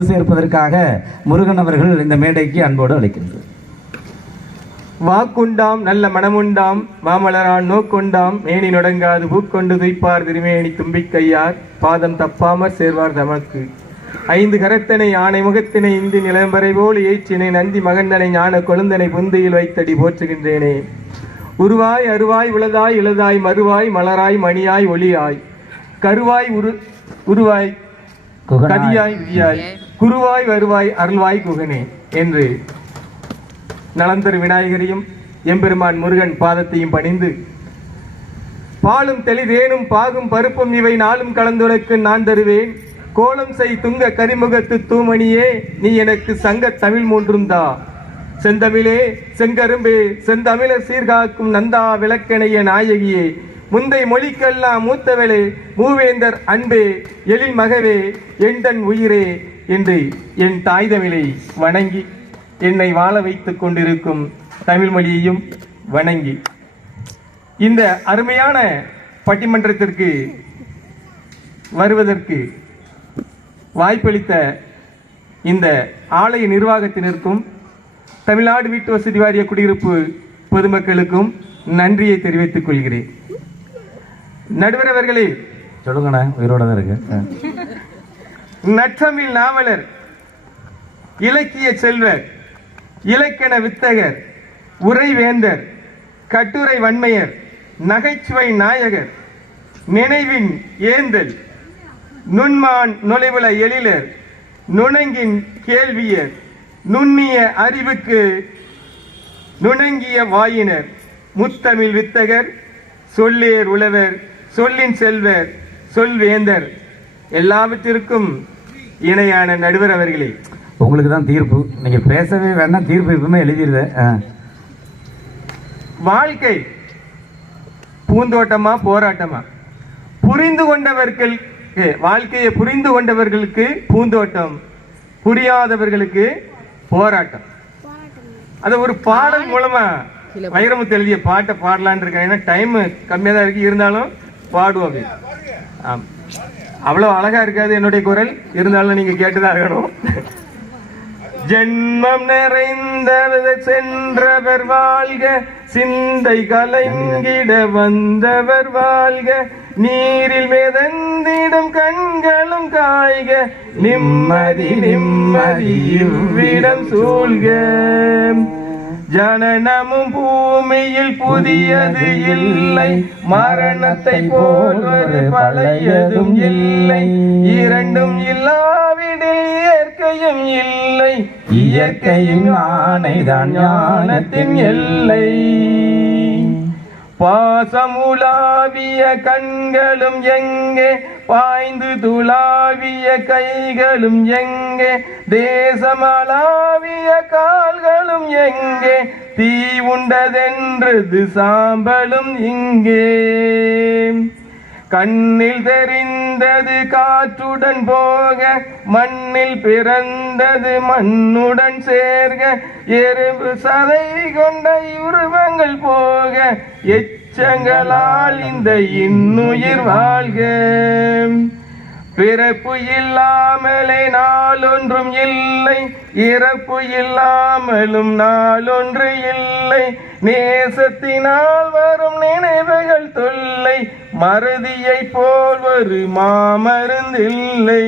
சேர்ப்பதற்காக முருகன் அவர்கள் இந்த மேடைக்கு அன்போடு அழைக்கின்றார். வாக்குண்டாம் நல்ல மனமுண்டாம் மாமலரான் நோக்குண்டாம் மேனி நொடங்காது பூக்கொண்டு துய்ப்பார் திருமேனி தும்பிக்கையார் பாதம் தப்பாமற் சேர்வார் தமக்கு ஐந்து கரத்தனை ஆணை முகத்தினை இந்தி நிலம்பரை போல் ஏற்றினை நந்தி மகந்தனை ஞான கொழுந்தனை புந்தியில் வைத்தடி போற்றுகின்றேனே. உருவாய் அருவாய் உளதாய் இளதாய் மறுவாய் மலராய் மணியாய் ஒளியாய் கருவாய் உருவாய் கதியாய் விதியாய் குருவாய் வருவாய் அருள்வாய் குகனே என்று நலந்தரு விநாயகரையும் எம்பெருமான் முருகன் பாதத்தையும் பணிந்து பாலும் தெளிதேனும் பாகும் பருப்பும் இவை நாளும் கலந்துனக்கு நான் தருவேன் கோலம் செய் துங்க கரிமுகத்து தூமணியே நீ எனக்கு சங்க தமிழ் மூன்றும் தா செந்தமிழே செங்கரும்பே செந்தமிழர் சீர்காக்கும் நந்தா விளக்கணைய நாயகியே முந்தை மொழிக்கெல்லாம் மூத்தவளே மூவேந்தர் அன்பே எழில் மகவே எண்டன் உயிரே என்று என் தாய் தமிழை வணங்கி என்னை வாழ வைத்துக் கொண்டிருக்கும் தமிழ் மொழியையும் வணங்கி இந்த அருமையான பட்டிமன்றத்திற்கு வருவதற்கு வாய்ப்பளித்த இந்த ஆலய நிர்வாகத்தினருக்கும் தமிழ்நாடு வீட்டு வசதி வாரிய குடியிருப்பு பொதுமக்களுக்கும் நன்றியை தெரிவித்துக் கொள்கிறேன். நடுவர் அவர்களே, சொல்லுங்கண்ணா, உயிரோட தான் இருக்கு. நற்றமிழ் நாவலர், இலக்கிய செல்வர், இலக்கண வித்தகர், உரைவேந்தர், கட்டுரை வன்மையர், நகைச்சுவை நாயகர், நினைவின் ஏந்தல், நுண்மான் நுழைவுல எழிலர், நுணங்கின் கேள்வியர், நுண்ணிய அறிவுக்கு நுணங்கிய வாயினர், முத்தமிழ் வித்தகர், சொல்லேர் உழவர், சொல்லின் செல்வர், சொல்வேந்தர், எல்லாவற்றிற்கும் இணையான நடுவர் அவர்களே, உங்களுக்கு தான் தீர்ப்பு. நீங்க பேசவே வேண்டாம், தீர்ப்பு எப்பவுமே எழுதிடுத. வாழ்க்கை பூந்தோட்டமா போராட்டமா? புரிந்து கொண்டவர்கள் வாழ்க்கையை புரிந்து கொண்டவர்களுக்கு பூந்தோட்டம், புரியாதவர்களுக்கு போராட்டம். அது ஒரு பாடல் மூலமா வைரமுத்து எழுதிய பாட்டை பாடலான் இருக்கேன். ஏன்னா டைம் கம்மியா தான் இருக்கு, இருந்தாலும் பாடுவோம். அவ்வளவு அழகா இருக்காது என்னுடைய குரல், இருந்தாலும் நீங்க கேட்டுதான் இருக்கணும். ஜென்மம் நிறைந்த சென்றவர் வாழ்க, சிந்தை கலங்கிட வந்தவர் வாழ்க, நீரில் மிதந்திடும் கண்களும் காய்க, நிம்மதி நிம்மதி இவ்விடம் சூழ்க. ஜனனமும் பூமியில் புதியது இல்லை, மரணத்தை போல் ஒரு பழையதும் இல்லை, இரண்டும் இல்லாவிடில் இயற்கையும் இல்லை, இயற்கையின் ஆணைதான் ஞானத்தின் எல்லை. பாசமுலாவிய கண்களும் எங்கே, பாய்ந்து துளாவிய கைகளும் எங்கே, தேசமளாவிய கால்களும் எங்கே, தீ உண்டதென்றது சாம்பலும் இங்கே. கண்ணில் தெரிந்தது காற்றுடன் போக, மண்ணில் பிறந்தது மண்ணுடன் சேர்க, எறும்பு சதை கொண்ட உருவங்கள் போக, எச்சங்களால் இந்த இன்னுயிர் வாழ்க. பிறப்பு இல்லாமலே நாளொன்றும் இல்லை, இறப்பு இல்லாமலும் நாளொன்று இல்லை, நேசத்தினால் வரும் நினைவுகள் தொல்லை, மறதியை போல் ஒரு மாமருந்தில்லை.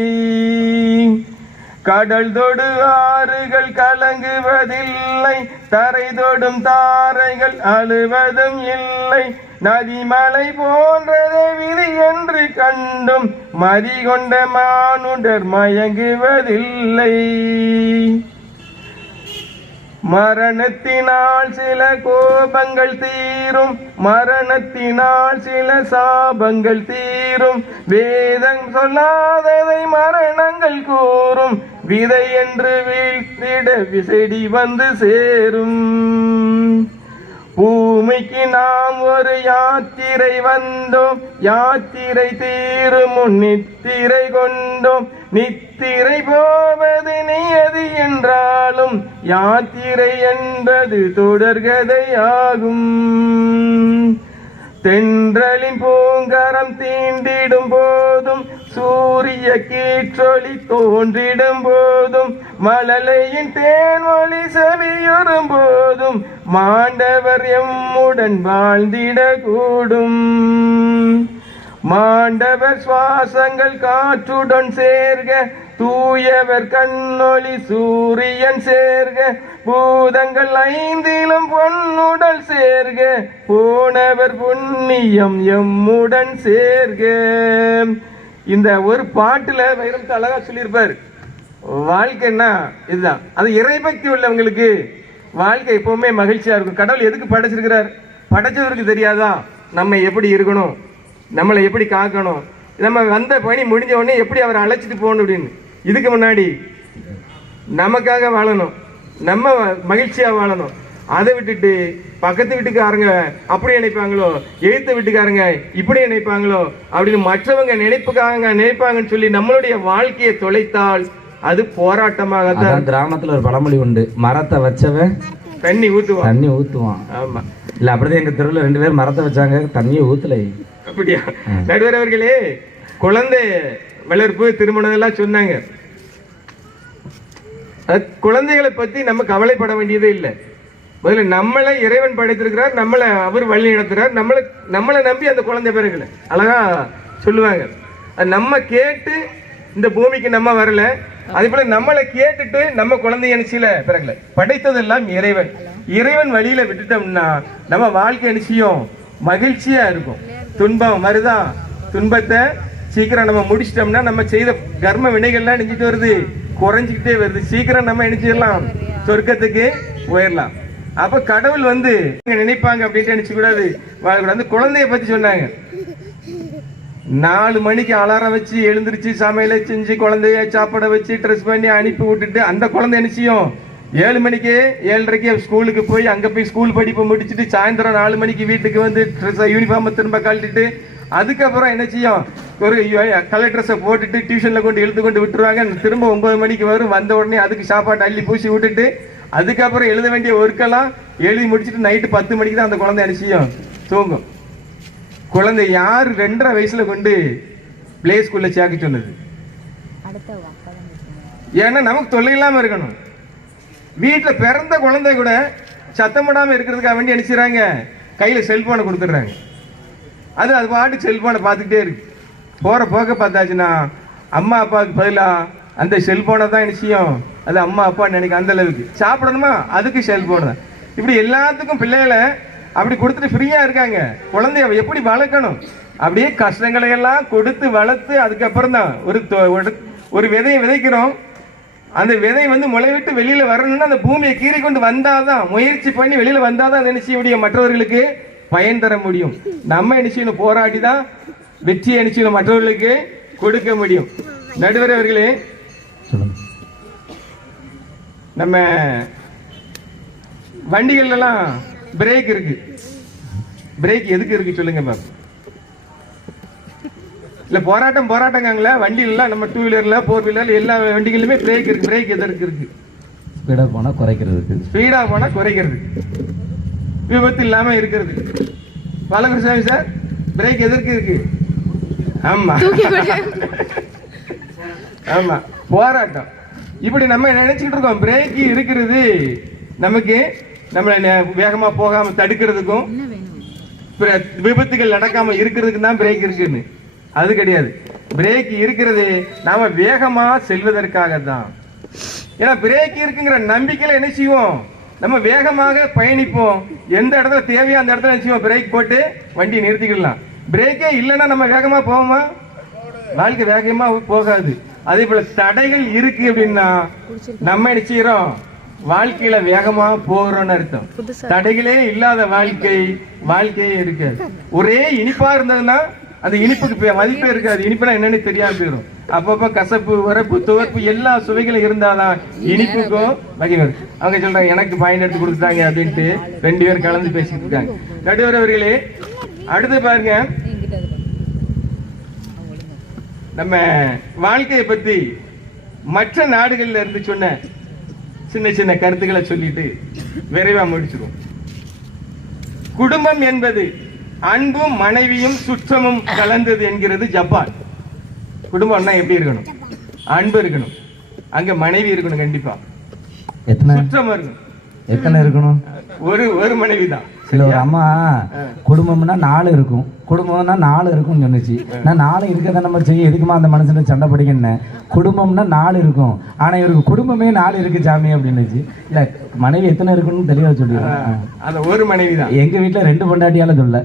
கடல் தொடு ஆறுகள் கலங்குவதில்லை, தரை தொடும் தாரைகள் அழுவதும் இல்லை, நதிமலை போன்றதை விதி என்று கண்டும் மதிகொண்ட மானுடர் மயங்குவதில்லை. மரணத்தினால் சில கோபங்கள் தீரும், மரணத்தினால் சில சாபங்கள் தீரும், வேதம் சொல்லாததை மரணங்கள் கூறும், விதை என்று வீழ்த்திட விசடி வந்து சேரும். பூமிக்கு நாம் ஒரு யாத்திரை வந்தோம், யாத்திரை தீரும் முன் நித்திரை கொண்டோம், நித்திரை போவது நியதி என்றாலும் யாத்திரை என்பது தொடர்கதையாகும். தென்றலின் பூங்கரம் தீண்டிடும் போதும் சூரிய கீற்றொளி தோன்றிடும் போதும் மழலையின் தேன்மொழி செவியுறும் போதும் மாண்டவர் எம்முடன் வாழ்ந்திட கூடும். மாண்டவர் சுவாசங்கள் காற்றுடன் சேர்க, தூயவர் கண்ணொளி சூரியன் சேர்க, பூதங்கள் ஐந்திலும் பொன்னுடல் சேர்க, போனவர் புண்ணியம் எம்முடன் சேர்க. இந்த ஒரு பாட்டுல வைரமுத்து அழகா சொல்லியிருப்பார். வாழ்க்கைன்னா இதுதான். அது இறைபக்தி உள்ளவங்களுக்கு வாழ்க்கை எப்பவுமே மகிழ்ச்சியா இருக்கும். கடவுள் எதுக்கு படைச்சிருக்கிறார்? படைச்சவருக்கு தெரியாதா நம்ம எப்படி இருக்கணும், நம்மளை எப்படி காக்கணும், நம்ம வந்த பணி முடிஞ்ச உடனே எப்படி அவரை அழைச்சிட்டு போகணும் அப்படின்னு. இதுக்கு முன்னாடி நமக்காக வாழணும், நம்ம மகிழ்ச்சியா வாழணும். அதை விட்டுட்டு பக்கத்து வீட்டுக்காரங்க அப்படி நினைப்பாங்களோ, எழுத்த வீட்டுக்காரங்க இப்படி நினைப்பாங்களோ அப்படின்னு மற்றவங்க நினைப்பாங்கன்னு சொல்லி நம்மளுடைய வாழ்க்கையை தொலைத்தால் அது போராட்டமாக தான். கிராமத்துல ஒரு பழமொழி உண்டு, மரத்தை வச்சவன் தண்ணி ஊத்துவான். ஆமா, இல்ல அப்படிதான் எங்க தெருவில் 2 பேர் மரத்தை வச்சாங்க, தண்ணியை ஊத்தலை. அப்படியா? நடுவர் அவர்களே, குழந்தை வளர்ப்பு திருமணம் எல்லாம் சொன்னாங்க. குழந்தைகளை பத்தி நம்ம கவலைப்பட வேண்டியதே இல்லை. முதல்ல நம்மளை இறைவன் படைத்திருக்கிறார், நம்மளை அவர் வழி நடத்துறார். நம்மளை நம்பி அந்த குழந்தை பிறகுல அழகா சொல்லுவாங்க. நம்ம கேட்டு இந்த பூமிக்கு நம்ம வரல, அதே போல நம்மளை கேட்டுட்டு நம்ம குழந்தை நினைச்சில பிறகுல. படைத்ததெல்லாம் இறைவன். இறைவன் வழியில விட்டுட்டோம்னா நம்ம வாழ்க்கை நிச்சயம் மகிழ்ச்சியா இருக்கும். துன்பம் வருதா, துன்பத்தை சீக்கிரம் நம்ம முடிச்சிட்டோம்னா நம்ம செய்த கர்ம வினைகள்லாம் நினைச்சிட்டு வருது, குறைஞ்சிக்கிட்டே வருது. சீக்கிரம் நம்ம நினைச்சிடலாம், சொர்க்கத்துக்கு போயிடலாம். அப்ப கடவுள் நினைப்பாங்க அப்படின்ட்டு நினைச்சு கூடாது. அந்த குழந்தைய பத்தி சொன்னாங்க. 4 மணிக்கு அலாரம் வச்சு எழுந்திருச்சு சமையலை செஞ்சு குழந்தைய சாப்பாட வச்சு ட்ரெஸ் பண்ணி அனுப்பி விட்டுட்டு அந்த குழந்தை நினைச்சியும் 7 மணிக்கு 7:30க்கு ஸ்கூலுக்கு போய் அங்க போய் ஸ்கூல் படிப்பை முடிச்சுட்டு சாயந்தரம் 4 மணிக்கு வீட்டுக்கு வந்து யூனிஃபார்மை திரும்ப கழட்டிட்டு அதுக்கப்புறம் என்ன செய்யும், ஒரு கலர் ட்ரெஸ்ஸை போட்டுட்டு டியூஷன்ல கொண்டு இழுத்து கொண்டு விட்டுருவாங்க. திரும்ப 9 மணிக்கு வரும். வந்த உடனே அதுக்கு சாப்பாடு அள்ளி பூசி விட்டுட்டு அதுக்கப்புறம் எழுத வேண்டிய ஒர்க்கெல்லாம் எழுதி முடிச்சுட்டு நைட்டு 10 மணிக்கு தான் அந்த குழந்தை என்ன செய்யும், தூங்கும். குழந்தை யார் 2.5 வயசுல கொண்டு பிளே ஸ்கூல்ல சேர்க்க சொன்னது? ஏன்னா நமக்கு தொல்லை இல்லாம இருக்கணும். வீட்டுல பிறந்த குழந்தை கூட சத்தமிடாம இருக்கிறதுக்காக வேண்டி நினைச்சுறாங்க, கையில செல்போனை கொடுத்துடுறாங்க. அது பாட்டுக்கு செல்போனை பார்த்துக்கிட்டே இருக்கு. போற போக்க பார்த்தாச்சுன்னா அம்மா அப்பாவுக்கு பதிலா அந்த செல்போனை தான் நிச்சயம் அது அம்மா அப்பா நினைக்க. அந்த அளவுக்கு சாப்பிடணுமா, அதுக்கு செல்போன் தான். இப்படி எல்லாத்துக்கும் பிள்ளைகளை அப்படி கொடுத்துட்டு ஃப்ரீயா இருக்காங்க. குழந்தைய எப்படி வளர்க்கணும், அப்படியே கஷ்டங்களை எல்லாம் கொடுத்து வளர்த்து அதுக்கப்புறம் தான் ஒரு விதையை விதைக்கிறோம். அந்த விதை முளைவிட்டு வெளியில வரணும்னா அந்த பூமியை கீறி கொண்டு வந்தாதான், முயற்சி பண்ணி வெளியில வந்தாதான் அதை நிச்சய முடியும், மற்றவர்களுக்கு பயன் தர முடியும். நம்ம நிச்சயம் போராடி தான் வெற்றியை நிச்சயம் மற்றவர்களுக்கு கொடுக்க முடியும். நடுவர் அவர்களே, நம்ம வண்டிகள் எல்லாம் பிரேக் இருக்கு. பிரேக் எதுக்கு இருக்கு சொல்லுங்க மேம்? இல்ல போராட்டங்காங்களா வண்டியில, நம்ம 2 வீலர்ல 4 வீலர்ல எல்லா வண்டிகளுமே பிரேக் இருக்கு. பிரேக் எதற்கு இருக்கு? ஸ்பீடா போனா குறைக்கிறதுக்கு. ஸ்பீடா போனா குறைக்கிறதுக்கு, விபத்து இல்லாம இருக்கிறது. பாலகுருசாமி சார், பிரேக் எதற்கு இருக்கு? ஆமா ஆமா, போராட்டம். இப்படி நம்ம நினைச்சுக்கிட்டு இருக்கோம் பிரேக் இருக்கிறது நமக்கு நம்மள வேகமா போகாம தடுக்கிறதுக்கும் விபத்துகள் நடக்காம இருக்கிறதுக்கு தான் பிரேக் இருக்குன்னு. அது கிடையாது. பிரேக் இருக்கிறது நாம வேகமா செல்வதற்காக தான். ஏன்னா பிரேக் இருக்குங்கிற நம்பிக்கையில என்ன செய்வோம், நம்ம வேகமாக பயணிப்போம். எந்த இடத்துல தேவையோ அந்த இடத்துல நிச்சயமா பிரேக் போட்டு வண்டி நிறுத்திக்கலாம். பிரேக்கே இல்லைன்னா நம்ம வேகமா போவோமா? வாழ்க்கை வேகமா போகாது. அதே போல தடைகள் இருக்கு அப்படின்னா நம்ம நிச்சயம் வாழ்க்கையில வேகமா போகிறோம்னு அர்த்தம். தடைகளே இல்லாத வாழ்க்கையே இருக்காது. ஒரே இனிப்பா இருந்ததுன்னா அந்த இனிப்புக்கு மதிப்பே இருக்காது. இனிப்புனா என்னன்னு தெரியாம போயிடும். அப்பப்ப கசப்பு, உரப்பு, துவர்ப்பு எல்லா சுவைகளும் இருந்தாதான் இனிப்புக்கும் வகை வரும். அவங்க சொல்றாங்க எனக்கு பாயிண்ட் எடுத்து கொடுத்துட்டாங்க அப்படின்ட்டு 2 பேர் கலந்து பேசிட்டு இருக்காங்க. நடுவர் அவர்களே, அடுத்து பாருங்க, நம்ம வாழ்க்கையை பத்தி மற்ற நாடுகள்ல இருந்து சொன்ன சின்ன சின்ன கருத்துக்களை சொல்லிட்டு விரைவா முடிச்சிடும். குடும்பம் என்பது அன்பும் மனைவியும் சுற்றமும் கலந்தது என்கிறது ஜப்பான். குடும்பம்னா எப்படி இருக்கணும்? அன்பு இருக்கணும், அங்க மனைவி இருக்கணும், கண்டிப்பா எத்தனை சுற்றமா இருக்கணும். எத்தனை இருக்கணும்? ஒரு மனைவி தான். சில ஒரு அம்மா குடும்பம்னா 4 இருக்கும், குடும்பம்னா 4 இருக்கும்னு சொன்னுச்சு. நான் 4 இருக்கதான் நம்ம செய்ய, எதுக்குமா அந்த மனுஷனை சண்டை படிக்கன்னு. குடும்பம்னா 4 இருக்கும், ஆனா இவருக்கு குடும்பமே 4 இருக்கு சாமி அப்படின்னுச்சு. இல்ல மனைவி எத்தனை இருக்குன்னு தெளிவா சொல்லிடுறேன். அந்த ஒரு மனைவி தான். எங்க வீட்டுல 2 பொண்டாட்டியால சொல்ல,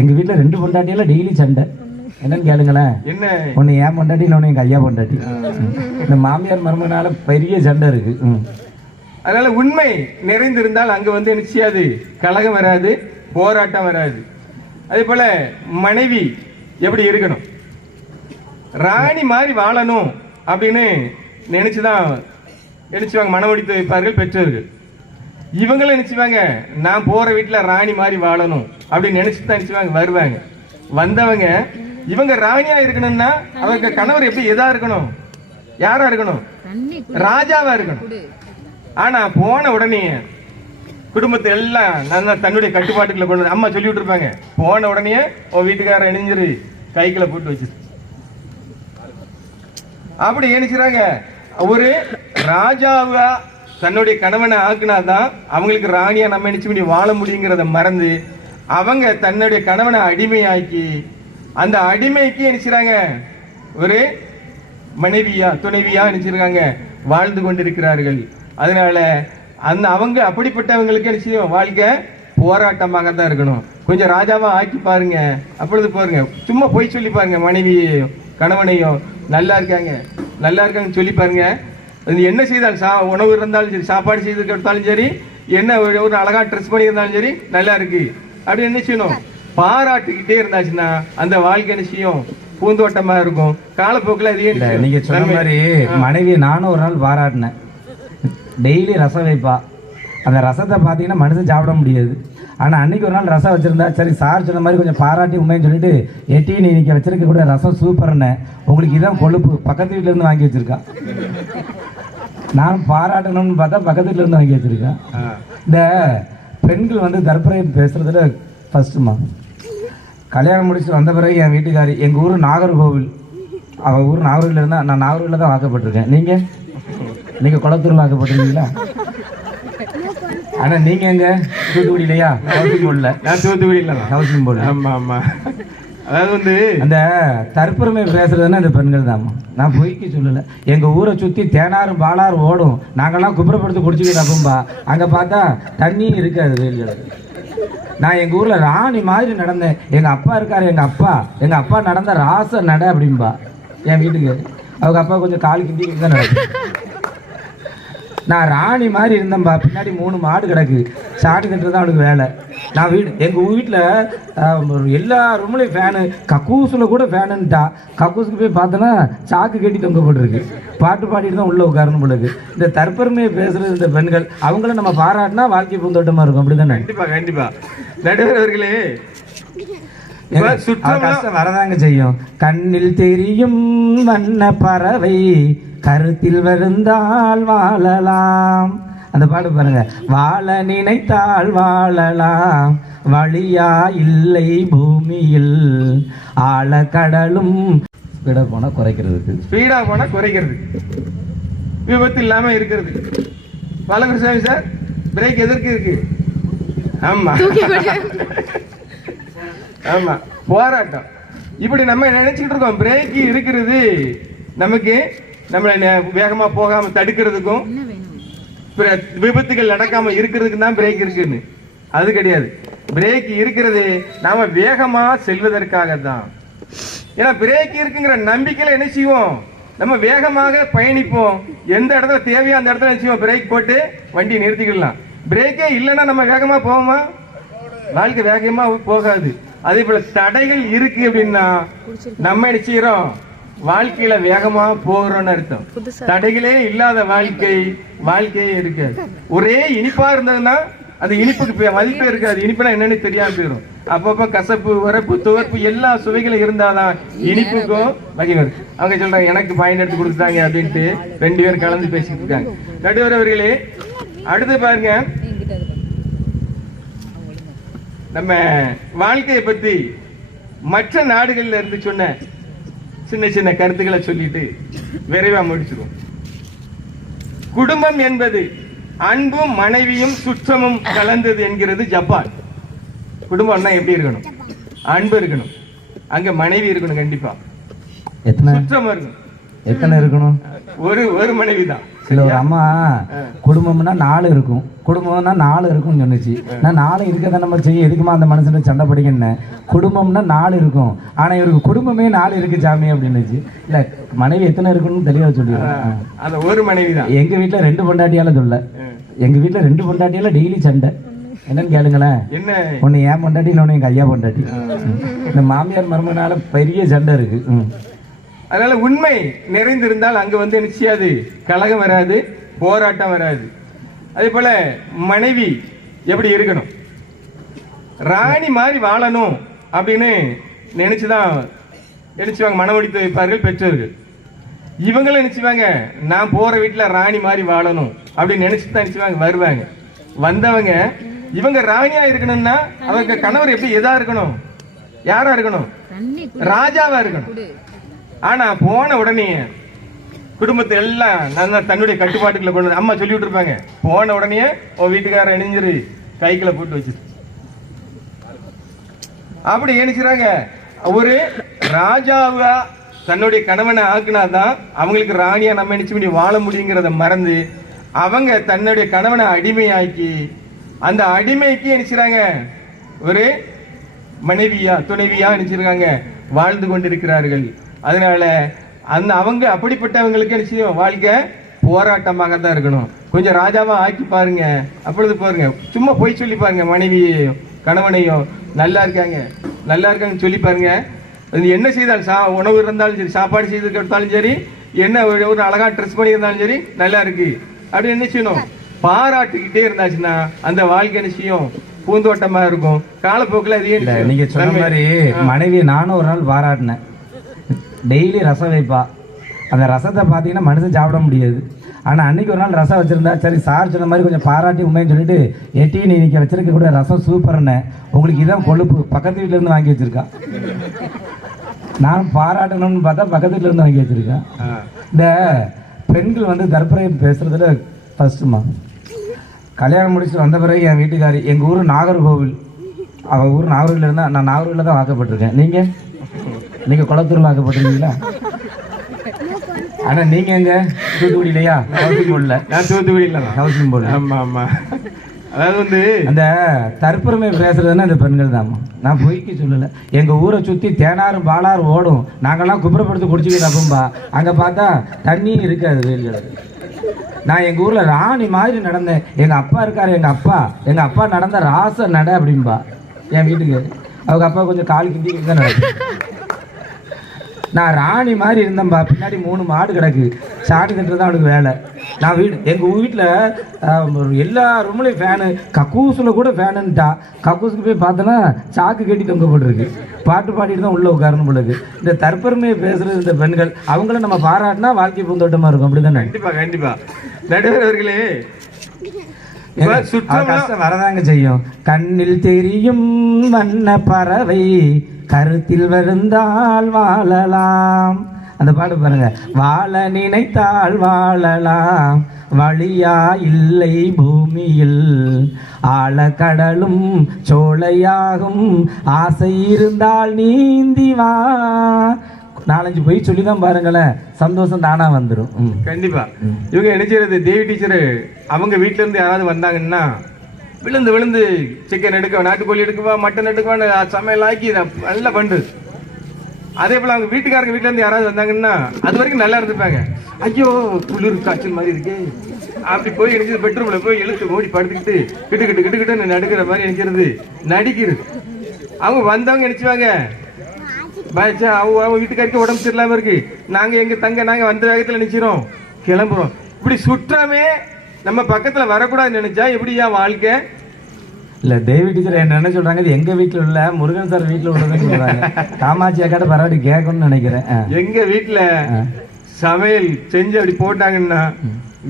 எங்க வீட்டுல 2 பொண்டாட்டியால டெய்லி சண்டை. என்னன்னு கேளுங்களேன். என்ன? ஒண்ணு என் பொண்டாட்டி, இன்னொன்னு எங்க ஐயா பொண்டாட்டி. இந்த மாமியார் மருமகனால பெரிய சண்டை இருக்கு. அதனால உண்மை நிறைந்திருந்தால் அங்க வந்து என்ன செய்யாது? கலகம் வராது, போராட்டம் வராது. அதே போல மனைவி எப்படி இருக்கணும்? ராணி மாதிரி வாழணும் அப்படின்னு நினைச்சுதான் நினைச்சுவாங்க, மனமுடித்து வைப்பார்கள் பெற்றோர்கள். இவங்களும் நினைச்சுவாங்க, நான் போற வீட்டுல ராணி மாதிரி வாழணும் அப்படின்னு நினைச்சுதான் நினைச்சுவாங்க வருவாங்க. வந்தவங்க இவங்க ராணியா இருக்கணும்னா அவங்க கணவர் எப்படி எதா இருக்கணும்? யாரா இருக்கணும்? ராஜாவா இருக்கணும். ஆனா போன உடனே குடும்பத்தை எல்லாம் நல்லா தன்னுடைய கட்டுப்பாட்டுக்குள்ள கொண்டு அம்மா சொல்லி விட்டுருப்பாங்க. போன உடனே உன் வீட்டுக்காரர் இணைஞ்சிரு, கைக்குள்ள போட்டு வச்சிரு அப்படி நினைச்சுறாங்க. ஒரு ராஜாவா தன்னுடைய கணவனை ஆக்குனாதான் அவங்களுக்கு ராணியா நம்ம நினைச்சு பண்ணி வாழ முடியுங்கிறத மறந்து அவங்க தன்னுடைய கணவனை அடிமையாக்கி அந்த அடிமைக்கு நினைச்சுறாங்க ஒரு மனைவியா துணைவியா நினைச்சிருக்காங்க வாழ்ந்து கொண்டிருக்கிறார்கள். அதனால அந்த அவங்க அப்படிப்பட்டவங்களுக்கு நிச்சயம் வாழ்க்கை போராட்டமாக தான் இருக்கணும். கொஞ்சம் ராஜாவா ஆக்கி பாருங்க, அப்பொழுது பாருங்க, சும்மா போய் சொல்லி பாருங்க, மனைவியையும் கணவனையும் நல்லா இருக்காங்கன்னு சொல்லி பாருங்க. அது என்ன செய்தாலும் உணவு இருந்தாலும் சரி, சாப்பாடு செய்து கொடுத்தாலும் சரி, என்ன ஒரு அழகா ட்ரெஸ் பண்ணி இருந்தாலும் சரி, நல்லா இருக்கு அப்படி என்ன செய்யணும்? பாராட்டிக்கிட்டே இருந்தாச்சுன்னா அந்த வாழ்க்கை நிச்சயம் பூந்தோட்டமா இருக்கும். காலப்போக்கில் அதே நீங்க சொன்ன மாதிரி மனைவி நானும் ஒரு நாள் பாராட்டினேன். டெய்லி ரசம் வைப்பா. அந்த ரசத்தை பார்த்தீங்கன்னா மனுஷன் சாப்பிட முடியாது. ஆனால் அன்னைக்கு ஒரு நாள் ரசம் வச்சிருந்தா, சரி சார் சொன்ன மாதிரி கொஞ்சம் பாராட்டி உண்மைன்னு சொல்லிட்டு, எட்டி நீ இன்னைக்கு வச்சிருக்க கூட ரசம் சூப்பர்னு, உங்களுக்கு இதான் கொழுப்பு, பக்கத்து வீட்டுல இருந்து வாங்கி வச்சிருக்கா. நான் பாராட்டணும்னு பார்த்தா பக்கத்து வீட்டுல இருந்து வாங்கி வச்சிருக்கேன். இந்த பெண்கள் வந்து தற்பரை பேசுறதுல ஃபர்ஸ்ட்டுமா கல்யாணம் முடிச்சு வந்த பிறகு என் வீட்டுக்காரி, எங்கள் ஊர் நாகர்கோவில், அவள் ஊர் நாகர்கோவில் இருந்தால் நான் நாகர்கோவிலில் தான் வாக்கப்பட்டிருக்கேன். நீங்கள் குளத்தூரில் வாக்கப்பட்டிருக்கீங்களா? ஆனால் நீங்கள் எங்கே? தூத்துக்குடியிலையா? ஹவுசிங் போர்டில். நான் தூத்துக்குடியில் ஹவுசிங் போர்டு. ஆமாம் ஆமாம். அதாவது வந்து அந்த தற்பெருமை பேசுறதுன்னா இந்த பெண்கள் தான்மா. நான் பொய்க்கு சொல்லலை. எங்கள் ஊரை சுற்றி தேனாரும் பாலாரும் ஓடும், நாங்கள்லாம் குப்புறப்படுத்தி குடிச்சிக்கிட்டு அப்பம்பா. அங்கே பார்த்தா தண்ணியும் இருக்காது வெயில்களுக்கு. நான் எங்கள் ஊரில் ராணி மாதிரி நடந்தேன். எங்கள் அப்பா இருக்கார், எங்கள் அப்பா நடந்த ராச நட அப்படின்பா என் வீட்டுக்கு. அவங்க அப்பா கொஞ்சம் கால் கிண்டி தான் நடக்கும். நான் ராணி மாதிரி இருந்தேன்பா. பின்னாடி 3 மாடு கிடக்கு, சாட்டு கட்டுறது தான் அவனுக்கு வேலை. நான் எங்கள் வீட்டில் எல்லா ரூம்லேயும் ஃபேனு, கக்கூஸில் கூட ஃபேனுன்ட்டா. கக்கூஸுக்கு போய் பார்த்தோன்னா சாக்கு கட்டி தொங்க போட்டுருக்கு. பாட்டு பாடிட்டு தான் உள்ளே உட்காரணும் போல இருக்கு. இந்த தற்பெருமையை பேசுறது இந்த பெண்கள், அவங்கள நம்ம பாராட்டினா வாழ்க்கை பூந்தோட்டமாக இருக்கும். அப்படி தானே? கண்டிப்பா நடுவர் அவர்களே, கஷ்டம் வரதாங்க செய்யும். கண்ணில் தெரியும் வண்ண பறவை கருத்தில் வருந்தால் வாழலாம். அந்த பாட்டு பாருங்க. வாழ நினைத்தால் வாழலாம், வழியா இல்லை பூமியில், ஆழ கடலும். ஸ்பீடா போனா குறைக்கிறது, விபத்து இல்லாம இருக்கிறது. பாலகிருஷ்ணாமி சார், பிரேக் எதற்கு இருக்கு? ஆமா ஆமா, போராட்டம். இப்படி நம்ம நினைச்சுட்டு இருக்கோம் பிரேக் இருக்கிறது நமக்கு, நம்மள வேகமா போகாம தடுக்கிறதுக்கும் விபத்துகள் நடக்காம இருக்கிறதுக்கு தான் பிரேக் இருக்குன்னு. அது கிடையாது. பிரேக் இருக்கிறது நாம வேகமா செல்வதற்காக தான். ஏன்னா பிரேக் இருக்குங்கிற நம்பிக்கையில என்ன செய்வோம்? நம்ம வேகமாக பயணிப்போம். எந்த இடத்துல தேவையோ அந்த இடத்துல என்ன செய்வோம்? பிரேக் போட்டு வண்டி நிறுத்திக்கலாம். பிரேக்கே இல்லைன்னா நம்ம வேகமா போவோமா? வாழ்க்கை வேகமா போகாது. அதே போல தடைகள் இருக்கு அப்படின்னா நம்ம என்ன செய்யறோம்? வாழ்க்கையில வேகமா போகிறோம்னு அர்த்தம். தடைகளே இல்லாத வாழ்க்கையே இருக்காது. ஒரே இனிப்பா இருந்ததுன்னா அந்த இனிப்புக்கு மதிப்பே இருக்காது. இனிப்புனா என்னன்னு தெரியாம போயிடும். அப்பப்ப கசப்பு, உரப்பு, துவர்ப்பு எல்லா சுவைகளும் இருந்தாதான் இனிப்புக்கும் வகை வரும். அவங்க சொல்றாங்க எனக்கு பாயிண்ட் எடுத்து கொடுத்துட்டாங்க அப்படின்ட்டு 2 பேரும் கலந்து பேசிட்டு இருக்காங்க. நடுவர் அவர்களே, அடுத்து பாருங்க, நம்ம வாழ்க்கையை பத்தி மற்ற நாடுகள்ல இருந்து சொன்ன சின்ன சின்ன கருத்துக்களை சொல்லிட்டு விரைவா முடிச்சிருவோம். குடும்பம் என்பது அன்பும் மனைவியும் சுற்றமும் கலந்தது என்கிறது ஜப்பான். குடும்பம்னா எப்படி இருக்கணும்? அன்பு இருக்கணும், அங்க மனைவி இருக்கணும், கண்டிப்பா சுற்றம் இருக்கணும். எத்தனை இருக்கணும்? ஒரு மனைவி தான். இல்ல ஒரு அம்மா குடும்பம்னா 4 இருக்கும், குடும்பம்னா 4 இருக்கும்னு சொன்னிச்சு. நான் 4 இருக்கதான் நம்ம செய்ய எதுக்குமா அந்த மனுஷனை சண்டை படிக்கணும்? குடும்பம்னா 4 இருக்கும், ஆனா இவருக்கு குடும்பமே 4 இருக்கு சாமி அப்படின்னுச்சு. இல்ல மனைவி எத்தனை இருக்குன்னு தெளிவா சொல்லிடுறேன். அது ஒரு மனைவி தான். எங்க வீட்டுல 2 பொண்டாட்டியால சொல்ல, எங்க வீட்டுல 2 பொண்டாட்டியால டெய்லி சண்டை. என்னன்னு கேளுங்களேன். என்ன ஒண்ணு ஏன் பொண்டாட்டி, இன்னொன்னு எங்க ஐயா பொண்டாட்டி. இந்த மாமியார் மருமகனால பெரிய சண்டை இருக்கு. அதனால உண்மை நிறைந்திருந்தால் அங்க வந்து என்ன செய்யாது? கலகம் வராது, போராட்டம் வராது. அதே போல மனைவி எப்படி இருக்கணும்? ராணி மாதிரி வாழணும் அப்படின்னு நினைச்சுவாங்க, மனவடித்து வைப்பார்கள் பெற்றோர்கள். இவங்களும் நினைச்சுவாங்க, நான் போற வீட்டுல ராணி மாதிரி வாழணும் அப்படின்னு நினைச்சுதான் நினைச்சுவாங்க வருவாங்க. வந்தவங்க இவங்க ராணியா இருக்கணும்னா அவங்க கணவர் எப்படி எதா இருக்கணும்? யாரா இருக்கணும்? ராஜாவா இருக்கணும். ஆனா போன உடனே குடும்பத்தை எல்லாம் நல்லா தன்னுடைய கட்டுப்பாட்டுக்குள்ள கொண்டு அம்மா சொல்லி விட்டுருப்பாங்க. போன உடனே உன் வீட்டுக்காரர் இணைஞ்சிரு, கைக்குள்ள போட்டு வச்சிரு. அப்படி நினைச்சுறாங்க. ஒரு ராஜாவா தன்னுடைய கணவனை ஆக்குனாதான் அவங்களுக்கு ராணியா நம்ம நினைச்சு வாழ முடியுங்கிறத மறந்து அவங்க தன்னுடைய கணவனை அடிமையாக்கி அந்த அடிமைக்கு நினைச்சுறாங்க ஒரு மனைவியா துணைவியா நினைச்சிருக்காங்க வாழ்ந்து கொண்டிருக்கிறார்கள். அதனால அவங்க அப்படிப்பட்டவங்களுக்கு என்ன செய்யும்? வாழ்க்கை போராட்டமாக தான் இருக்கணும். கொஞ்சம் ராஜாவா ஆக்கி பாருங்க, அப்பொழுது பாருங்க, சும்மா போய் சொல்லி பாருங்க, மனைவியையும் கணவனையும் நல்லா இருக்காங்கன்னு சொல்லி பாருங்க. என்ன செய்தாலும் உணவு இருந்தாலும் சரி, சாப்பாடு செய்து கொடுத்தாலும் சரி, என்ன ஒரு அழகா ட்ரெஸ் பண்ணி இருந்தாலும் சரி, நல்லா இருக்கு அப்படின்னு என்ன செய்யணும்? பாராட்டுக்கிட்டே இருந்தாச்சுன்னா அந்த வாழ்க்கை என்ன செய்யும்? பூந்தோட்டமா இருக்கும். காலப்போக்கில் அதே நீங்க சொன்ன மாதிரி மனைவியை நானும் ஒரு நாள் பாராட்டினேன். டெய்லி ரசம் வைப்பா. அந்த ரசத்தை பார்த்தீங்கன்னா மனுஷன் சாப்பிட முடியாது. ஆனால் அன்னைக்கு ஒரு நாள் ரசம் வச்சிருந்தா, சரி சார் சொன்ன மாதிரி கொஞ்சம் பாராட்டி உண்மைன்னு சொல்லிட்டு, எட்டி நீ இன்னைக்கு வச்சிருக்க கூட ரசம் சூப்பர்னு, உங்களுக்கு இதான் கொழுப்பு, பக்கத்து வீட்டுல இருந்து வாங்கி வச்சிருக்கா. நான் பாராட்டணும்னு பார்த்தா பக்கத்து வீட்டுல இருந்து வாங்கி வச்சிருக்கேன். இந்த பெண்கள் வந்து தற்புரை பேசுறதுல ஃபர்ஸ்ட்டுமா கல்யாணம் முடிச்சுட்டு வந்த பிறகு என் வீட்டுக்காரி, எங்கள் ஊர் நாகர்கோவில், அவள் ஊர் நாகர்கோவில் இருந்தால் நான் நாகர்கோவிலில் தான் வாக்கப்பட்டிருக்கேன். நீங்கள் குளத்தூரில் வாக்கப்பட்டிருக்கீங்களா? ஆனால் நீங்கள் எங்கே? தூத்துக்குடி இல்லையா? ஹவுசிங் போர்டில். நான் தூத்துக்குடியில் ஹவுசிங் போர்டில். ஆமாம் ஆமாம். அதாவது வந்து அந்த தற்பெருமை பேசுறதுன்னா இந்த பெண்கள் தான்மா. நான் பொய்க்கு சொல்லலை. எங்கள் ஊரை சுற்றி தேனாறு பாலாறு ஓடும். நாங்கள்லாம் குப்புறப்படுத்தி குடிச்சிக்கிட்டு அப்பம்பா, அங்கே பார்த்தா தண்ணி இருக்காது வெயில்கள். நான் எங்கள் ஊரில் ராணி மாதிரி நடந்தேன். எங்கள் அப்பா இருக்கார், எங்கள் அப்பா நடந்த ராச நட அப்படின்பா என் வீட்டுக்கு. அவங்க அப்பா கொஞ்சம் கால் கிண்டி தான் நடக்கும். நான் ராணி மாதிரி இருந்தேன்பா. பின்னாடி 3 மாடு கிடக்கு, சாணி தட்டுறது தான் அவனுக்கு வேலை. நான் எங்கள் வீட்டில் எல்லா ரூம்லையும் ஃபேனு, கக்கூஸில் கூட ஃபேனுன்ட்டா. கக்கூஸுக்கு போய் பார்த்தோன்னா சாக்கு கட்டி தொங்க போட்டுருக்கு. பாட்டு பாடிட்டு தான் உள்ளே உட்காரணும் பொழுது. இந்த தற்பெருமையை பேசுறது இந்த பெண்கள், அவங்கள நம்ம பாராட்டினா வாழ்க்கை பூந்தோட்டமாக இருக்கும். அப்படி தானே? கண்டிப்பா நடுவர் அவர்களே, கஷ்டம் வரதாங்க செய்யும். கண்ணில் தெரியும் வண்ண பறவை, கருத்தில் வருந்தால் வாழலாம். அந்த பாட்டு பாருங்க. வாழ நினைத்தால் வாழலாம், வழியா இல்லை பூமியில், ஆழ கடலும் சோலையாகும், ஆசை இருந்தால் நீந்தி வா. 4-5 போய் சொல்லி தான் பாருங்களேன், சந்தோஷம் தானா வந்துடும். கண்டிப்பா. இவங்க என்ன செய்யறது? தேவி டீச்சரு அவங்க வீட்டுல இருந்து யாராவது வந்தாங்கன்னா விழுந்து சிக்கன் எடுக்க, நாட்டுக்கோழி எடுக்கவா, மட்டன் எடுக்கவான்னு சமையல் ஆக்கி நல்லா பண்ணுது. அதே போல அவங்க வீட்டுக்காரங்க வீட்டுல இருந்து யாராவது வந்தாங்கன்னா அது வரைக்கும் நல்லா இருந்துப்பாங்க. ஐயோ குளிர் காய்ச்சல் மாதிரி இருக்கு அப்படி போய் நினைச்சது பெட்ரூம்ல போய் இழுத்து ஓடி படுத்துக்கிட்டு கிட்டு நடுக்கிற மாதிரி நினைக்கிறது, நடிக்கிறது. அவங்க வந்தவங்க நினைச்சுவாங்க, அவங்க வீட்டுக்காருக்கு உடம்பு சரியில்லாம இருக்கு, நாங்க வந்த வேகத்துல நினைச்சிரோம் கிளம்புறோம். இப்படி சுற்றாமே நம்ம பக்கத்துல வரக்கூடாதுன்னு நினைச்சா எப்படியா வாழ்க்கை? இல்ல தேவி டீச்சர் என்ன சொல்றாங்க, இது எங்க வீட்டுல உள்ள முருகன் சார் வீட்டுல உள்ளதுன்னு சொல்றாங்க. காமாட்சி அக்காட்ட பரவாயில்ல கேட்கணும்னு நினைக்கிறேன். எங்க வீட்டுல சமையல் செஞ்சு அப்படி போட்டாங்கன்னா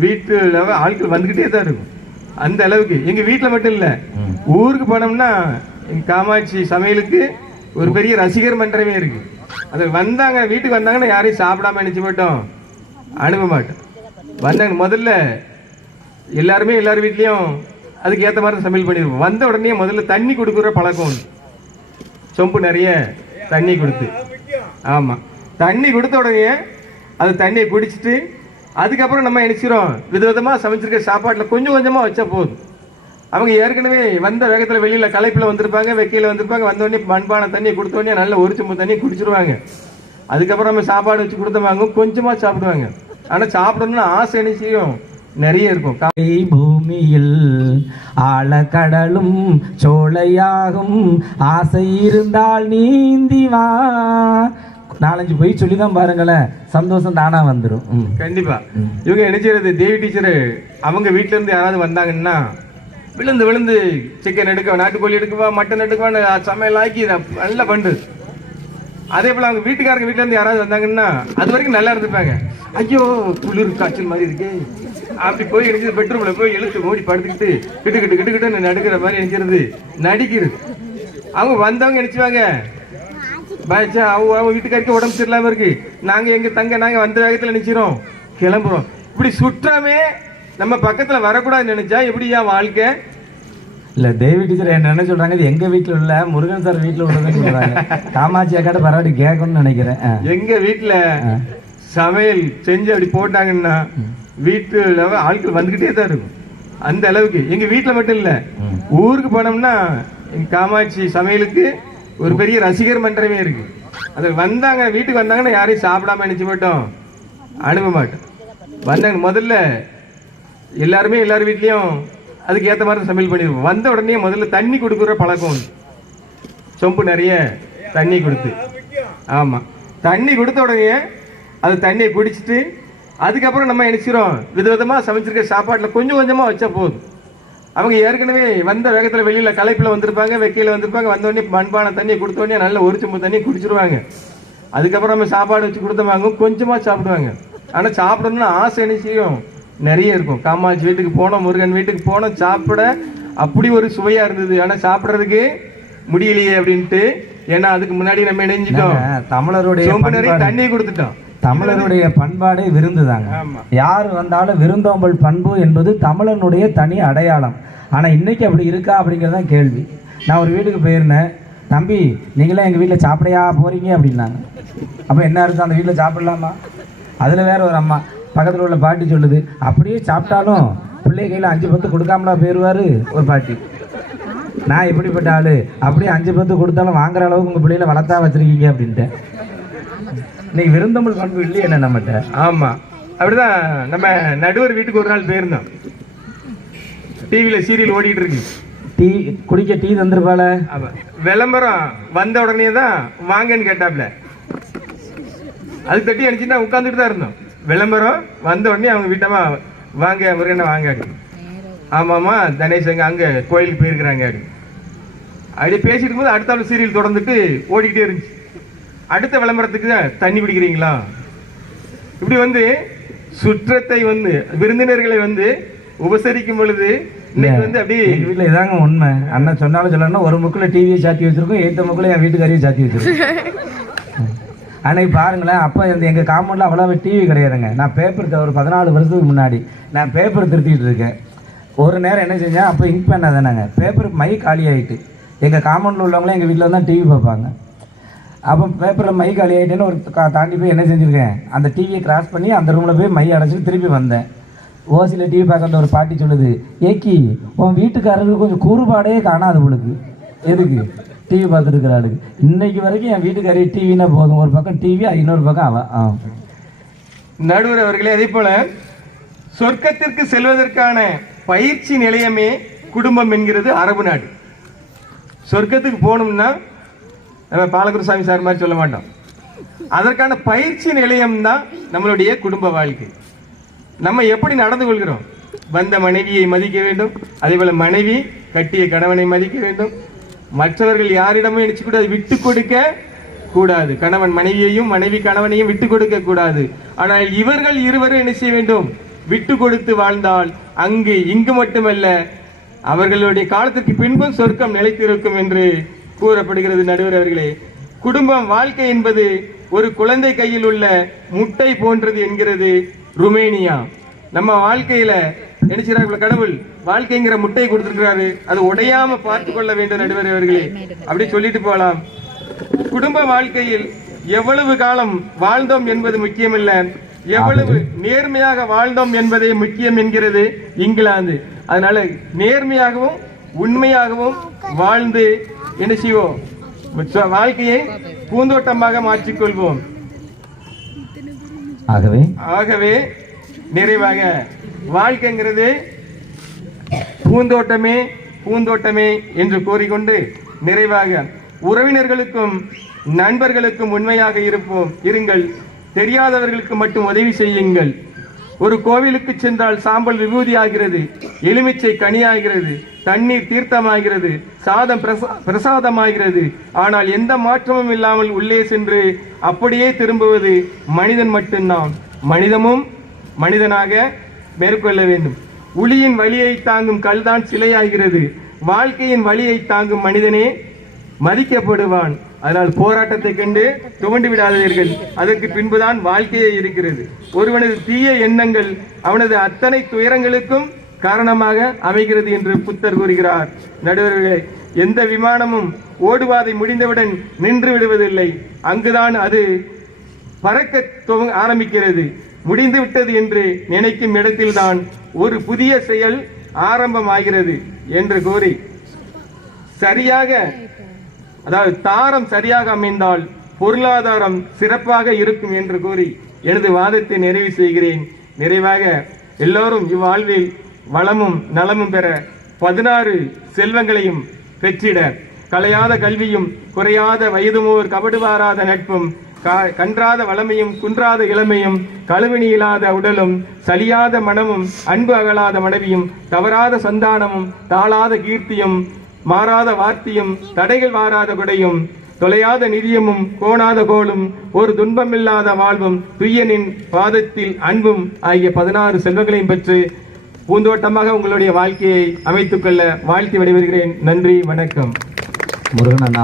வீட்டுல ஆட்கள் வந்துகிட்டே தான் இருக்கும். அந்த அளவுக்கு எங்க வீட்டுல மட்டும் இல்ல, ஊருக்கு போனோம்னா எங்க காமாட்சி சமையலுக்கு ஒரு பெரிய ரசிகர் மன்றமே இருக்கு. அது வந்தாங்க, வீட்டுக்கு வந்தாங்கன்னா யாரையும் சாப்பிடாம நினைச்சு மாட்டோம், அனுப்ப மாட்டோம். வந்தாங்க முதல்ல எல்லாருமே எல்லார் வீட்லயும் அதுக்கு ஏற்ற மாதிரி சமையல் பண்ணிடுவோம். வந்த உடனே முதல்ல தண்ணி கொடுக்குற பழக்கம் உண்டு. சொம்பு நிறைய தண்ணி கொடுத்து, ஆமா, தண்ணி கொடுத்த உடனே அது தண்ணியை குடிச்சிட்டு அதுக்கப்புறம் நம்ம நினைச்சிரும் விதவிதமா சமைச்சிருக்க சாப்பாட்டில் கொஞ்சம் கொஞ்சமா வச்சா போதும். அவங்க ஏற்கனவே வந்த வேகத்தில் வெளியில களைப்பில் வந்திருப்பாங்க, வெக்கையில வந்திருப்பாங்க, வந்த உடனே மண்பானை தண்ணியை கொடுத்த உடனே நல்ல ஒரு சொம்பு தண்ணியை குடிச்சிருவாங்க. அதுக்கப்புறம் நம்ம சாப்பாடு வச்சு கொடுத்தவாங்க கொஞ்சமா சாப்பிடுவாங்க. ஆனா சாப்பிடணும்னு ஆசை என்ன செய்யும், நிறைய இருக்கும். பூமியில் ஆழக்கடலும் சோலையாகும், ஆசை இருந்தால் நீந்திவா. 4-5 பொய் சொல்லி தான் பாருங்களேன், சந்தோஷம் தானா வந்துடும். கண்டிப்பா. இவங்க என்ன செய்யறது, தேவி டீச்சரு அவங்க வீட்டுல இருந்து யாராவது வந்தாங்கன்னா விழுந்து விழுந்து சிக்கன் எடுக்க, நாட்டுக்கோழி எடுக்கவா, மட்டன் எடுக்கவான்னு சமையல் ஆக்கி நல்லா பண்டு. அதே போல அவங்க வீட்டுக்காரங்க வீட்டுல இருந்து யாராவது வந்தாங்கன்னா அது வரைக்கும் நல்லா இருந்துப்பாங்க. ஐயோ குளிர் காய்ச்சல் மாதிரி இருக்கு, அப்படி போய் நினைச்சது பெட்ரூம்ல போய் இழுத்து மூடி படுத்துக்கிட்டு கிட்டு கிட்டு கிட்டு கிட்டு நடுக்கிற மாதிரி நினைக்கிறது, நடிக்கிறது. அவங்க வந்தவங்க நினைச்சுவாங்க அவங்க வீட்டுக்காருக்கு உடம்பு சரியில்லாம இருக்கு, நாங்க எங்க தங்க நாங்க வந்த வேகத்துல நினைச்சிரோம் கிளம்புறோம். இப்படி சுற்றாமே நம்ம பக்கத்துல வரக்கூடாதுன்னு நினைச்சா எப்படியா வாழ்க்கை? இல்ல தேவி டீச்சர் என்ன சொல்றாங்க, இது எங்க வீட்டுல உள்ள முருகன் சார் வீட்டுல உள்ளதுன்னு சொல்றாங்க. காமாட்சி அக்காட்ட பரவாயில்ல கேட்கணும்னு நினைக்கிறேன். எங்க வீட்டுல சமையல் செஞ்சு அப்படி போட்டாங்கன்னா வீட்டுல ஆட்கள் வந்துகிட்டே தான் இருக்கும். அந்த அளவுக்கு எங்க வீட்டுல மட்டும் இல்ல, ஊருக்கு போனோம்னா எங்க காமாட்சி சமையலுக்கு ஒரு பெரிய ரசிகர் மன்றமே இருக்கு. அது வந்தாங்க, வீட்டுக்கு வந்தாங்கன்னா யாரையும் சாப்பிடாம நினைச்சு மாட்டோம், அனுப்ப மாட்டோம். வந்தாங்க முதல்ல எல்லாருமே எல்லார் வீட்லயும் அதுக்கு ஏற்ற மாதிரி சமையல் பண்ணிடுவோம். வந்த உடனே முதல்ல தண்ணி கொடுக்குற பழக்கம் உண்டு. சொம்பு நிறைய தண்ணி கொடுத்து, ஆமா, தண்ணி கொடுத்த உடனே அது தண்ணியை குடிச்சிட்டு அதுக்கப்புறம் நம்ம நினைச்சிரும் விதவிதமா சமைச்சிருக்க சாப்பாட்டில் கொஞ்சம் கொஞ்சமா வச்சா போதும். அவங்க ஏற்கனவே வந்த வேகத்தில் வெளியில களைப்பில் வந்திருப்பாங்க, வெக்கையில வந்திருப்பாங்க, வந்த உடனே மண்பானை தண்ணியை கொடுத்த உடனே நல்ல ஒரு சொம்பு தண்ணியை குடிச்சிருவாங்க. அதுக்கப்புறம் நம்ம சாப்பாடு வச்சு கொடுத்தவாங்க கொஞ்சமா சாப்பிடுவாங்க. ஆனா சாப்பிடணும்னு ஆசை என்ன செய்யும், நிறைய இருக்கும். காமாட்சி வீட்டுக்கு போனோம், முருகன் வீட்டுக்கு போனோம், சாப்பிட அப்படி ஒரு சுவையா இருந்தது. ஆனா சாப்பிடறதுக்கு முடியலையே அப்படின்ட்டு, ஏன்னா அதுக்கு முன்னாடி நம்ம இணைஞ்சிட்டோம், தமிழருடைய தண்ணி கொடுத்துட்டோம். தமிழருடைய பண்பாடே விருந்து தாங்க. யார் வந்தாலும் விருந்தோம்பல் பண்பு என்பது தமிழனுடைய தனி அடையாளம். ஆனா இன்னைக்கு அப்படி இருக்கா அப்படிங்கறதான் கேள்வி. நான் ஒரு வீட்டுக்கு போயிருந்தேன், தம்பி நீங்களே எங்க வீட்டுல சாப்பிடையா போறீங்க அப்படின்னாங்க. அப்ப என்ன இருக்கு, அந்த வீட்டுல சாப்பிடலாமா? அதுல வேற ஒரு அம்மா பக்கத்துல உள்ள பாட்டி சொல்லுது, அப்படியே சாப்பிட்டாலும் பிள்ளை கையில 5-10 கொடுக்காமலா போயிருவாரு ஒரு பாட்டி. நான் எப்படிப்பட்ட ஆளு, அப்படியே 5-10 கொடுத்தாலும் வாங்குற அளவுக்கு உங்க பிள்ளைகளை வளர்த்தா வச்சிருக்கீங்க அப்படின்ட்டு. இன்னைக்கு விருந்தோம்பல் பண்பு இல்லையே என்ன நம்மகிட்ட. ஆமா, அப்படிதான். நம்ம நடுவர் வீட்டுக்கு ஒரு நாள் போயிருந்தோம். டிவியில சீரியல் ஓடிட்டு இருக்கு, டீ குடிக்க டீ தந்துருப்பாள. விளம்பரம் வந்த உடனே தான் வாங்கன்னு கேட்டாப்ல, அது தட்டி அடிச்சுன்னா உட்காந்துட்டு தான் இருந்தோம். விளம்பரம் வந்த உடனே அவங்க வீட்டமா வாங்க முருகனை வாங்க, ஆமாமா தனேஷ் அங்க கோயிலுக்கு போயிருக்கிறாங்க அப்படி பேசிட்டு போது அடுத்த சீரியல் தொடர்ந்துட்டு ஓடிக்கிட்டே இருந்துச்சு. அடுத்த விளம்பரத்துக்கு தண்ணி குடிக்கிறீங்களா, இப்படி வந்து சுற்றத்தை வந்து விருந்தினர்களை வந்து உபசரிக்கும் பொழுது இன்னைக்கு வந்து அப்படியே வீட்டுல இதாங்க உண்மை. அண்ணன் சொன்னாலும் சொல்லணும், ஒரு முக்குல டிவியை சாத்தி வச்சிருக்கோம், 8 முக்குல என் வீட்டுக்காரையும் சாத்தி வச்சிருக்கோம். அன்னைக்கு பாருங்களேன், அப்போ எங்கள் காம்பவுண்டில் அவ்வளோ டிவி கிடையாதுங்க. நான் பேப்பர் ஒரு 14 வருஷத்துக்கு முன்னாடி நான் பேப்பர் திருத்திட்டு இருக்கேன். ஒரு நேரம் என்ன செஞ்சேன், அப்போ இங்க் பண்ண தானேங்க, பேப்பர் மை காலி ஆகிட்டு. எங்கள் காம்பவுண்டில் உள்ளவங்களும் எங்கள் வீட்டில் தான் டிவி பார்ப்பாங்க. அப்போ பேப்பரில் மை காலி ஆகிட்டேன்னு ஒரு தாண்டி போய் என்ன செஞ்சுருக்கேன், அந்த டிவியை கிராஸ் பண்ணி அந்த ரூமில் போய் மை அடைச்சிட்டு திருப்பி வந்தேன். ஓசியில் டிவி பார்க்குற ஒரு பாட்டி சொல்லுது, ஏக்கி உன் வீட்டுக்காரருக்கு கொஞ்சம் கூறுபாடே காணாது உங்களுக்கு, எதுக்கு டிவி பார்த்துட்டு இருக்கிறாளுக்கு. இன்னைக்கு வரைக்கும் என் வீட்டுக்காரி டிவினா போதும், ஒரு பக்கம் டிவி இன்னொரு பக்கம் அவன். நடுவர் அவர்களே, அதே போல சொர்க்கத்திற்கு செல்வதற்கான பயிற்சி நிலையமே குடும்பம் என்கிறது அரபு நாடு. சொர்க்கத்துக்கு போகணும்னா நம்ம பாலகுருசாமி சார் மாதிரி சொல்ல மாட்டோம், அதற்கான பயிற்சி நிலையம் தான் நம்மளுடைய குடும்ப வாழ்க்கை. நம்ம எப்படி நடந்து கொள்கிறோம், வந்த மனைவியை மதிக்க வேண்டும், அதே போல மனைவி கட்டிய கணவனை மதிக்க வேண்டும். மற்றவர்கள் யாரிடமும் நினைச்சு கூட விட்டு கொடுக்க கூடாது. கணவன் மனைவியையும் மனைவி கணவனையும் விட்டு கொடுக்க கூடாது. ஆனால் இவர்கள் இருவரும் என்ன செய்ய வேண்டும், விட்டு கொடுத்து வாழ்ந்தால் அங்கு இங்கு மட்டுமல்ல அவர்களுடைய காலத்திற்கு பின்பும் சொர்க்கம் நிலைத்திருக்கும் என்று கூறப்படுகிறது. நடுவர் அவர்களே, குடும்பம் வாழ்க்கை என்பது ஒரு குழந்தை கையில் உள்ள முட்டை போன்றது என்கிறது ருமேனியா. நம்ம வாழ்க்கையில நினைச்சாங்க கடவுள் வாழ்க்கைங்கிற முட்டை கொடுத்திருக்கிறாரு, அது உடையாம பார்த்து கொள்ள வேண்டும் நடுவர் அவர்களே, அப்படி சொல்லிட்டு போகலாம். குடும்ப வாழ்க்கையில் எவ்வளவு காலம் வாழ்ந்தோம் என்பது முக்கியமில்ல, எவ்வளவு நேர்மையாக வாழ்ந்தோம் என்பதே முக்கியம் என்கிறது இங்கிலாந்து. அதனால நேர்மையாகவும் உண்மையாகவும் வாழ்ந்து என்ன செய்வோம், வாழ்க்கையை பூந்தோட்டமாக மாற்றிக்கொள்வோம். ஆகவே நிறைவாக வாழ்க்கைங்கிறது பூந்தோட்டமே பூந்தோட்டமே என்று கூறிக்கொண்டு நிறைவாக உறவினர்களுக்கும் நண்பர்களுக்கும் உண்மையாக இருங்கள். தெரியாதவர்களுக்கு மட்டும் உதவி செய்யுங்கள். ஒரு கோவிலுக்கு சென்றால் சாம்பல் விபூதி ஆகிறது, எலுமிச்சை கனியாகிறது, தண்ணீர் தீர்த்தமாகிறது, சாதம் பிரசாதமாகிறது. ஆனால் எந்த மாற்றமும் இல்லாமல் உள்ளே சென்று அப்படியே திரும்புவது மனிதன் மட்டும்தான். மனிதமும் மனிதனாக மேற்கொள்ள வேண்டும். உளியின் வலியை தாங்கும் கல்தான் சிலையாகிறது. வாழ்க்கையின் வலியை தாங்கும் மனிதனே மதிக்கப்படுவான். அதனால் போராட்டத்தை கண்டு துவண்டு விடாதீர்கள், அதற்கு பின்புதான் வாழ்க்கையே இருக்கிறது. ஒருவனது தீய எண்ணங்கள் அவனது அத்தனை துயரங்களுக்கும் காரணமாக அமைகிறது என்று புத்தர் கூறுகிறார். நடுவர்களே, எந்த விமானமும் ஓடுவாதை முடிந்தவுடன் நின்று விடுவதில்லை, அங்குதான் அது பறக்க ஆரம்பிக்கிறது. முடிந்து விட்டது என்று நினைக்கும் இடத்தில்தான் ஒரு புதிய செயல் ஆரம்பமாகிறது என்று கூறி, சரியாக அதாவது தாரம் சரியாக அமைந்தால் பொருளாதாரம் சிறப்பாக இருக்கும் என்று கூறி எனது வாதத்தை நிறைவு செய்கிறேன். நிறைவாக எல்லோரும் இவ்வாழ்வில் வளமும் நலமும் பெற 16 செல்வங்களையும் பெற்றிட கலையாத கல்வியும் குறையாத வயதுமோர் கபடுவாராத நட்பும் கன்றாத வளமையும் குன்றாத இளமையும் கழுவினி இல்லாத உடலும் சலியாத மனமும் அன்பு அகலாத மனைவியும் தவறாத சந்தானமும் தாளாத கீர்த்தியும் மாறாத வார்த்தையும் தடைகள் வாராத கொடையும் தொலையாத நிதியமும் கோணாத கோலும் ஒரு துன்பமில்லாத வாழ்வும் துய்யனின் பாதத்தில் அன்பும் ஆகிய 16 செல்வங்களையும் பெற்று பூந்தோட்டமாக உங்களுடைய வாழ்க்கையை அமைத்துக் கொள்ள வாழ்த்தி விடைபெறுகிறேன். நன்றி, வணக்கம். முருகன்.